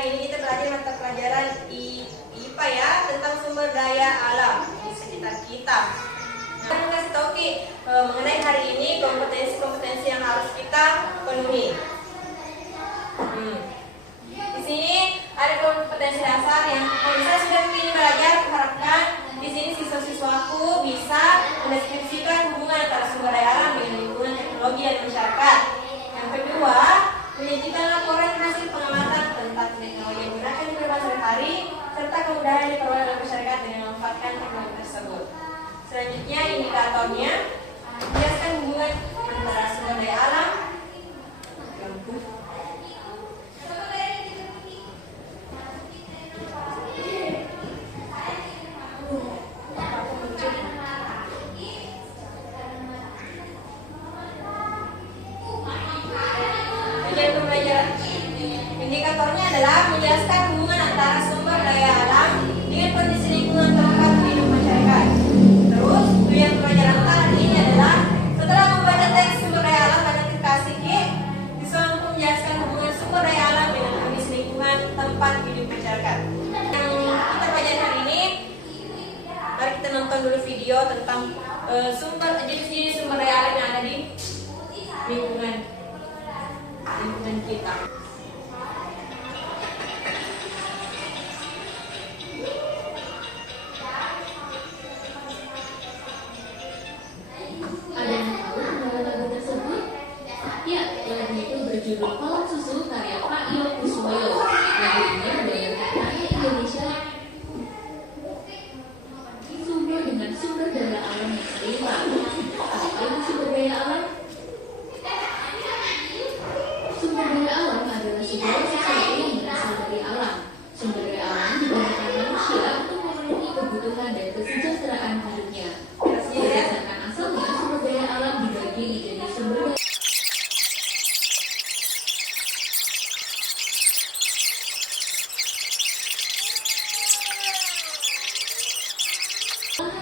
hari ini kita belajar mata pelajaran IPA ya, tentang sumber daya alam di sekitar kita. Nah, kita kasih tahu Ki mengenai hari ini kompetensi-kompetensi yang harus kita penuhi. Di sini ada kompetensi dasar yang saya sudah begini belajar. Harapkan di sini siswa-siswaku bisa mendeskripsikan hubungan antara sumber daya alam dengan lingkungan, teknologi, dan masyarakat. Yang kedua, menyajikan laporan hasil pengamatan tentang teknologi yang digunakan di kehidupan sehari-hari serta kemudahan yang diperoleh oleh masyarakat dengan memanfaatkan teknologi tersebut. Selanjutnya, indikatornya menjelaskan hubungan antara sumber daya alam Indikatornya adalah menjelaskan hubungan antara sumber daya alam dengan kondisi lingkungan tempat hidup masyarakat. Terus, tujuan pelajaran kali ini adalah setelah membaca teks sumber daya alam pada kasih Ki, siswa mampu menjelaskan hubungan sumber daya alam dengan kondisi lingkungan tempat hidup masyarakat. Yang kita pelajari hari ini, mari kita nonton dulu video tentang jenis-jenis sumber daya alam yang ada di lingkungan kita. Berjudul Kolam Susu karya Pak Iyo Kuswoyo. Lagu ini membayangkan rakyat Indonesia sumber dengan sumber daya alam yang seimbang. Apa itu sumber daya alam? Sumber daya alam adalah segala sesuatu yang berasal dari alam. Sumber daya alam digunakan manusia untuk memenuhi kebutuhan dan kesejahteraan hidupnya. Berdasarkan asalnya, sumber daya alam dibagi menjadi sumber daya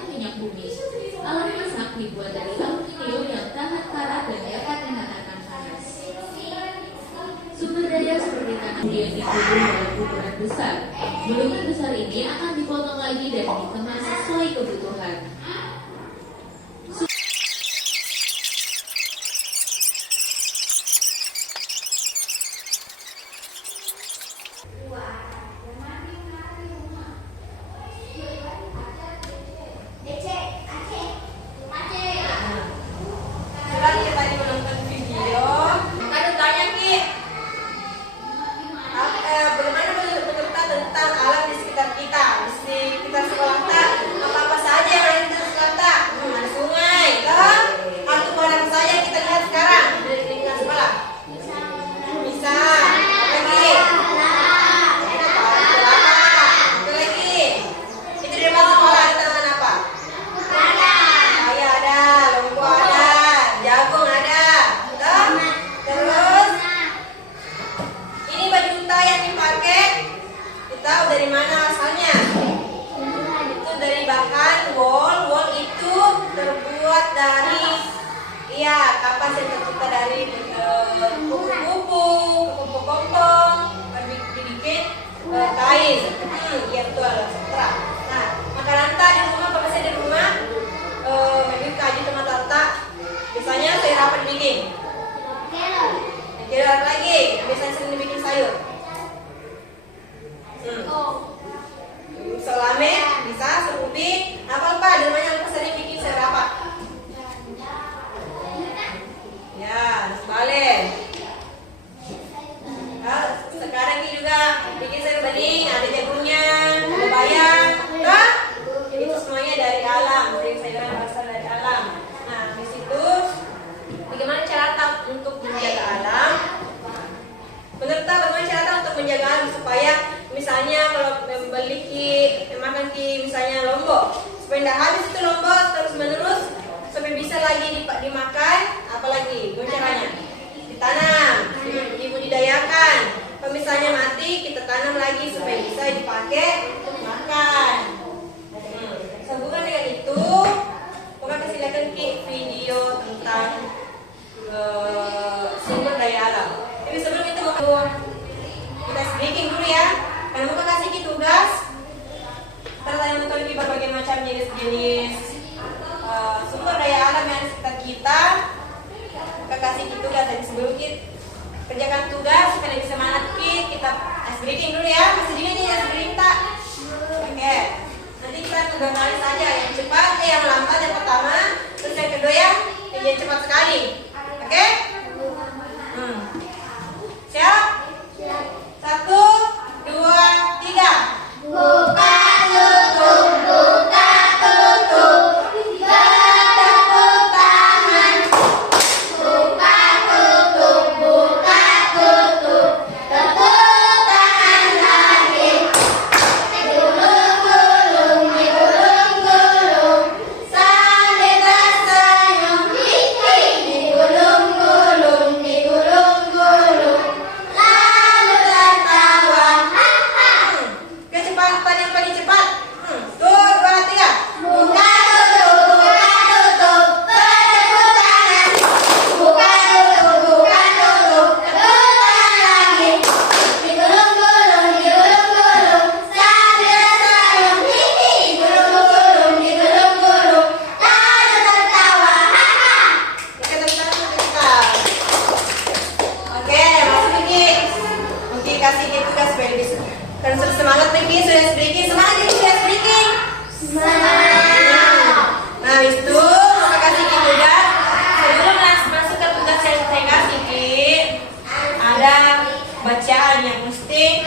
minyak bumi. Alam masak dibuat dari aluminium yang tahan karat dan dapat menahan panas. Sumber daya seperti tanah yang digulung dalam ukuran besar. Gulungan besar ini akan dipotong lagi dan dikemas sesuai kebutuhan. Dari mana asalnya? Itu dari bahan wol itu terbuat dari kapas yang tercipta dari kupu-kupu, kepompong, dibikin kain. Iya betul, sutra. Nah, maka ranta di rumah, kalau saya di rumah memiliki kaji tomat ranta. Biasanya sayur apa dibikin? Kelor lagi. Biasanya sering dibikin sayur. Selame bisa, serupi, apa namanya yang sering bikin sayur apa? Ya, sebalik. Nah, sekarang ini juga bikin sayur bening, ada jagungnya, ada bayam, kan? Itu semuanya dari alam, sayur-sayuran berasal dari alam. Nah, di situ bagaimana cara untuk menjaga alam? Menurut bagaimana cara untuk menjaga alam supaya misalnya kalau makan misalnya lombok, supaya tidak habis itu lombok terus menerus sampai bisa lagi dimakan, apalagi caranya ditanam, dibudidayakan. Kalau misalnya mati kita tanam lagi supaya bisa dipakai untuk makan. Sambungan dengan itu, maka silakan video tentang sumber daya alam. Tapi sebelum itu kita speaking dulu ya. jenis-jenis sumber daya alam yang di sekitar kita. Kita kasih tugas tadi sebelum kita kerjakan tugas supaya lebih semangat kita ice breaking dulu ya. Masih dingin nih ice breaking tak? Oke. Nanti kita ngegambarin saja yang cepat, yang lambat yang pertama, terus yang kedua yang cepat sekali. Oke? Siap? 1, 2, 3. Buka tutup, buka tutup. Bertepuk tangan. Buka tutup, buka tutup. Tepuk tangan lagi. Digulung-gulung, digulung-gulung. Sambil tersenyum, digulung-gulung, digulung-gulung. Lalu tertawa. Kecepatan yang paling cepat. 2, 2, 3. Buka tutup, buka tutup. Bertepuk tangan. Buka tutup, buka tutup. Tepuk tangan lagi. Digulung-gulung, digulung-gulung. Sambil tersenyum, digulung-gulung, digulung-gulung. Lalu tertawa. Kita tepuk tangan kita. Oke, masuk Vicky. Oke, kasih tugas supaya lebih terus semangat Vicky, sudah speaking. Semangat Vicky, sudah speaking. Semangat. Nah, habis itu saya kasih tugas. Sebelum masuk ke tugas yang saya kasih Ki, ada bacaan yang mesti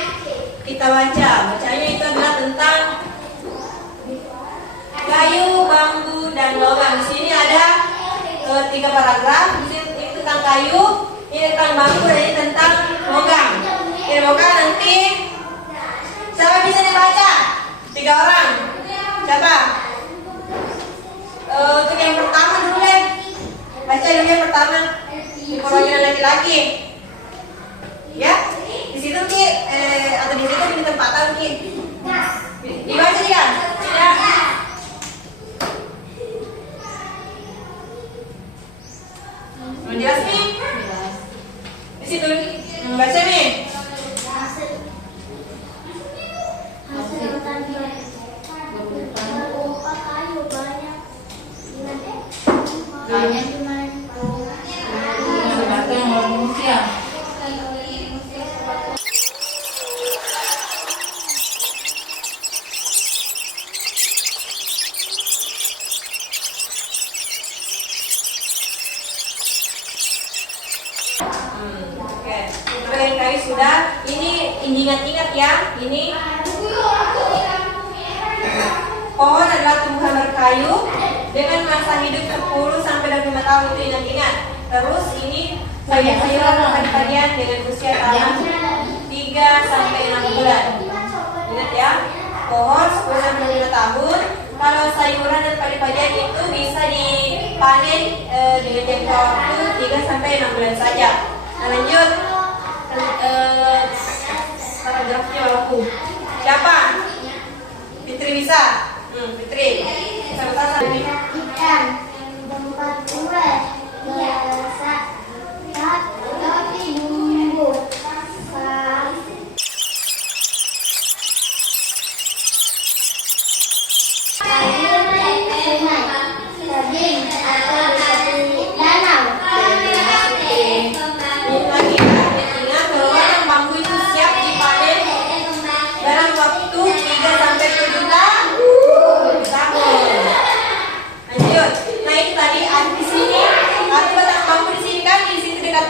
kita baca. Bacaannya itu adalah tentang kayu, bambu, dan logam. Di sini ada 3 paragraf. Di sini ini tentang kayu, ini tentang bambu, dan ini tentang logam. Semoga nanti siapa bisa dibaca? 3 orang. Siapa? Untuk yang pertama dulu deh. Baca dulu yang pertama. Di perwakilan laki-laki. Ya, di situ Ki, atau di situ di tempatan Ki. Dibaca dia. Tidak. Mau jelas nih? Di situ. Baca nih. Banyak Oke. Kalian kali sudah. Ini ingat-ingat ya. Ini pohon adalah tumbuhan berkayu dengan masa hidup 10 sampai 25 tahun, itu ingat-ingat. Terus ini sayur-sayuran padi-padian dengan usia tanam 3 sampai 6 bulan. Ingat ya, pohon 10 sampai 25 tahun. Kalau sayuran dan padi-padian itu bisa dipanen dengan jangka waktu 3 sampai 6 bulan saja. Nah, lanjut paragrafnya aku. Siapa? Fitri bisa? Fitri. Sama-sama nih. Ikan, tempat kue, biasa, tapi bumbu, sayur sungai, daging atau dari danau. Ini lagi ya, ingat bahwa bambu itu siap dipanen dalam waktu 3 sampai 7 tahun. Lanjut. Nah, ini tadi di sini ada batang bambu di sini kan, di situ dekat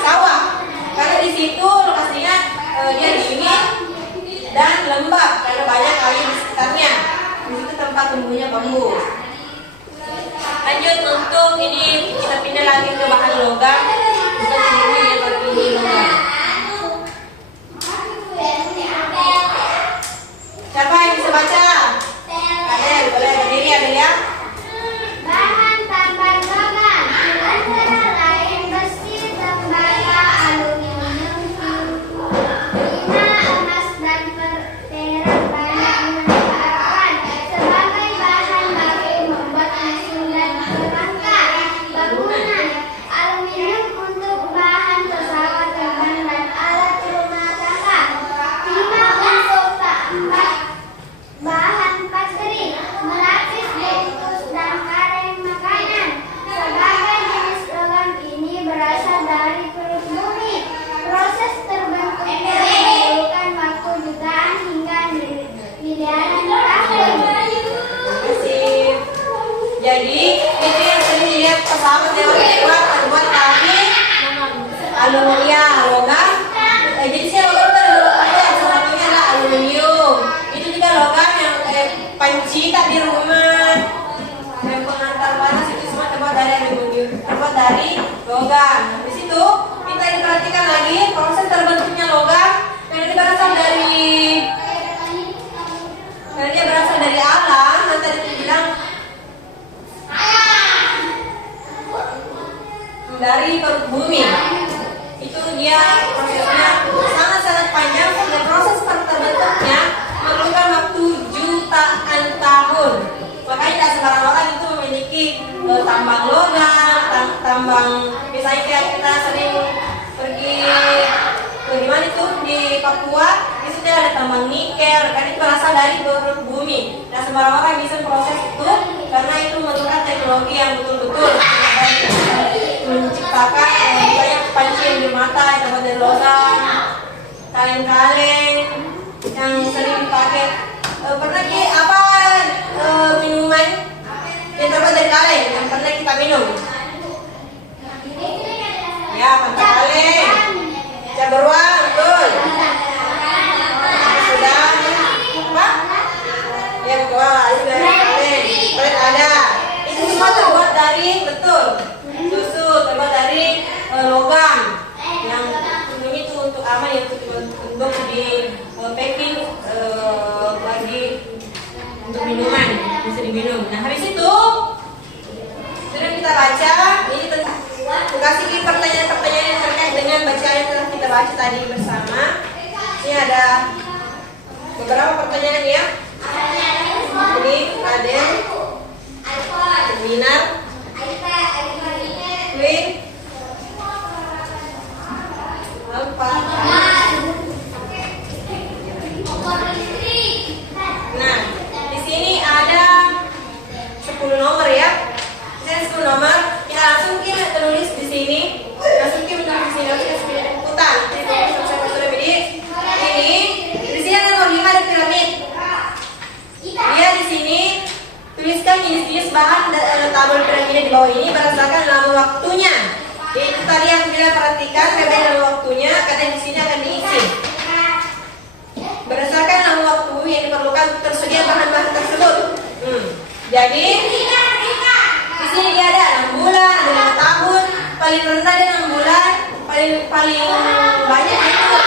sawah. Karena di situ lokasinya dia dingin dan lembab karena banyak air di sekitarnya. Di situ tempat tumbuhnya bambu. Lanjut untuk ini kita pindah lagi ke bahan logam. Kita pilih yang terpilih logam. Siapa yang bisa baca? Adel, boleh berdiri Adel ya. Bahan tambang logam antara lain besi, tembaga, aluminium, timah, emas, dan perak banyak dimanfaatkan sebagai bahan baku membuat mesin dan perangkat bangunan. Aluminium logam. Jadi saya logam ada salah satunya adalah aluminium. Itu juga logam yang panci tak di rumah, yang pengantar panas itu semua terbuat dari aluminium, terbuat dari logam. Di situ kita diperhatikan lagi proses terbentuknya logam yang ini berasal dari karena dia berasal dari alam. Nanti tadi bilang dari perut bumi. Itu dia prosesnya sangat-sangat panjang dan proses terbentuknya memerlukan waktu jutaan tahun. Makanya tidak sembarang orang itu memiliki tambang logam, tambang misalnya kayak kita sering pergi di mana itu di Papua, di situ ada tambang nikel, kan itu berasal dari perut bumi. Nah sembarang orang bisa proses itu karena itu memerlukan teknologi yang betul-betul menciptakan banyak panci yang di mata yang terbuat dari logam, kaleng-kaleng yang sering dipakai. Pernah ki apa minuman yang terbuat dari kaleng yang pernah kita minum? Ya, pantai kaleng, cap beruang, betul. Sudah apa? Ya betul, itu dari kaleng. Kaleng ada. Itu semua terbuat dari betul. Susu terbuat dari logam yang ini tuh untuk aman ya, untuk di packing bagi untuk minuman bisa diminum. Nah habis itu sudah kita baca ini tentang kasih pertanyaan-pertanyaan yang terkait dengan bacaan yang telah kita baca tadi bersama. Ini ada beberapa pertanyaan ya. Ini ada seminar Queen apa? Nah, di sini ada 10 nomor ya. Saya 10 nomor. Kita langsung kita tulis di sini. Langsung kita menulis di sini. Kita sudah ikutan. Saya sudah beri. Ini di sini ada nomor 5 ada piramid. Dia di sini tuliskan jenis-jenis bahan tabel piramida di bawah ini berdasarkan lama waktunya. Itu tadi yang kita perhatikan perbedaan lama waktunya. Kata di sini akan diisi. Berdasarkan lama waktu yang diperlukan untuk tersedia bahan-bahan tersebut. Jadi di sini dia ada 6 bulan, ada 5 tahun, paling rendah ada 6 bulan, paling banyak itu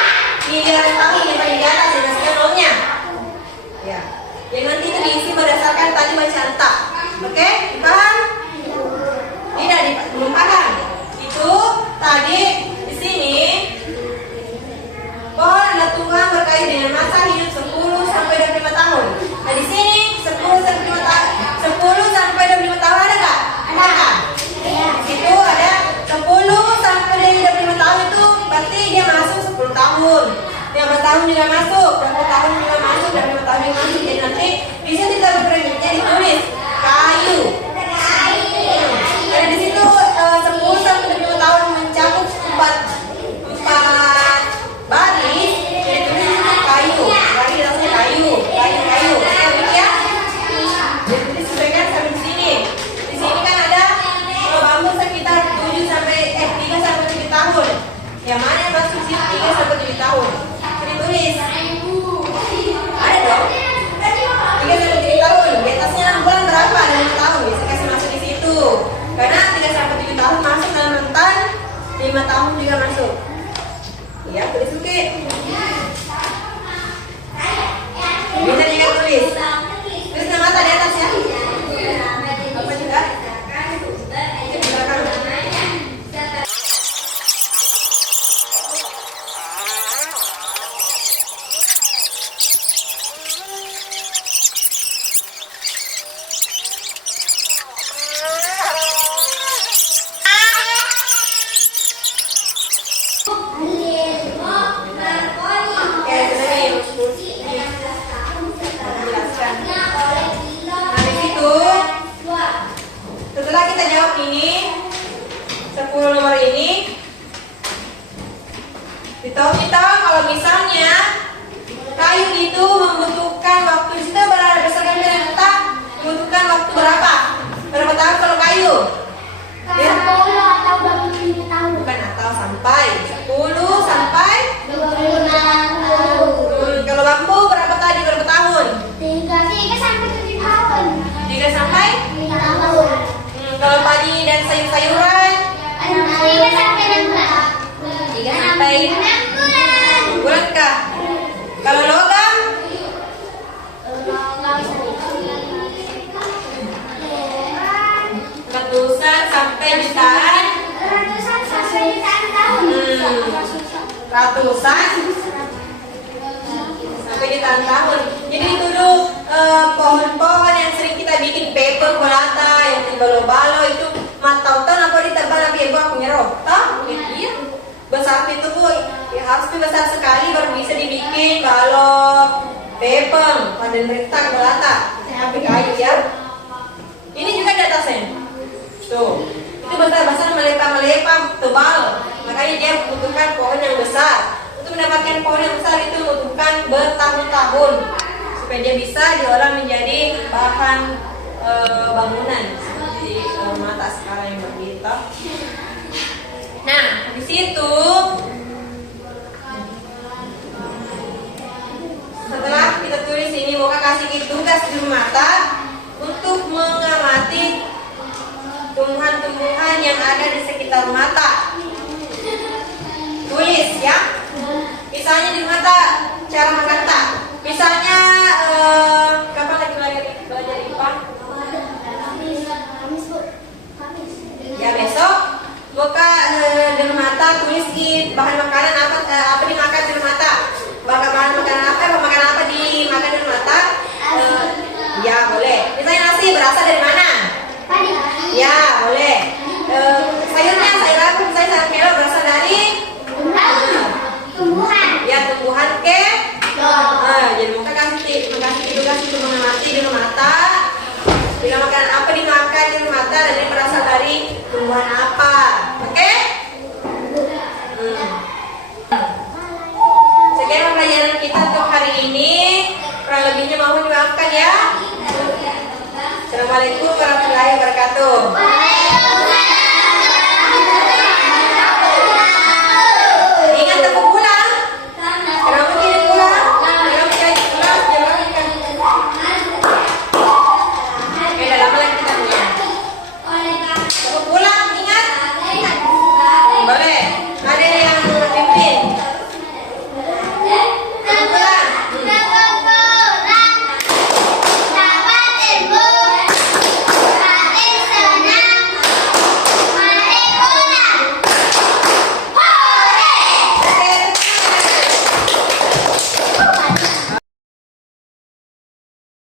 di 5 tahun yang paling di atas ya sekian nolnya. Ya, yang nanti itu diisi berdasarkan tadi bacaan tak. Oke, paham? Tidak belum paham. Itu tadi di sini pohon adalah Tuhan berkait dengan masa hidup 10 sampai 25 tahun. Nah di sini 10 sampai 25 tahun ada nggak? Ada. Di situ ada 10 sampai 25 tahun itu berarti dia masuk 10 tahun. 15 tahun juga masuk, 20 tahun juga masuk, 25 tahun juga masuk. Jadi nanti bisa kita berperimitnya ditulis kayu. Nah di situ 10 sampai 25 tahun mencakup 4 baris, jadi tulis kayu. Baris rasanya kayu. Ya. Jadi disesuaikan sampai di sini. Di sini kan ada bambu sekitar 3 sampai 7 tahun. Yang mana yang masuk sini 3 sampai 7 tahun? Jadi tulis. Ada dong. 3 sampai 7 tahun. Di atasnya 6 bulan berapa? Ada 5 tahun. Bisa kasih masuk di situ. Karena 3 sampai 7 tahun masuk dalam rentan 5 tahun juga masuk. Ya, tulis oke. Bisa juga tulis. Tulis nama tadi atas ya. Apa juga? Itu di belakang. Setelah kita jawab ini 10 nomor ini, ditahu kita kalau misalnya kayu itu membutuhkan waktu, kita berada berdasarkan kita membutuhkan waktu berapa tahun kalau kayu? 10 atau 25 tahun. Bukan atau sampai jutaan tahun. Jadi dulu pohon-pohon yang sering kita bikin paper balata yang balo-balo itu tahu-tahu apa ditebang tapi ibu aku nyeroh. Tahu? Iya. Besar itu bu, ya harus besar sekali baru bisa dibikin balok, paper, dan retak balata. Tapi kayu ya. Ini juga di atasnya. Tuh, itu besar-besar melepah-melepah tebal. Makanya dia membutuhkan pohon yang besar. Untuk mendapatkan pohon yang besar itu membutuhkan bertahun-tahun supaya dia bisa diolah menjadi bahan bangunan seperti mata sekarang yang begitu. Nah, habis itu setelah kita tulis ini, Moka kasih tugas di mata untuk mengamati tumbuhan-tumbuhan yang ada di sekitar mata. Tulis ya. Misalnya di mata cara makan tak. Misalnya kapan lagi belajar IPA? Ya besok. Buka di mata tulis di bahan makanan apa dimakan di mata. Bahan makanan apa dimakan di mata. Ya boleh. Misalnya nasi berasal dari mana? Ya boleh. Sayurnya sayur apa? Misalnya sayur melon berasal dari tumbuhan. Ya tumbuhan ke. Jadi Moka kasih tugas untuk mengamati di mata. Bila makanan apa dimakan di mata dan ini berasal dari tumbuhan apa. Oke? Sekian pembelajaran kita untuk hari ini. Kurang lebihnya mohon dimaafkan ya. Assalamualaikum warahmatullahi wabarakatuh.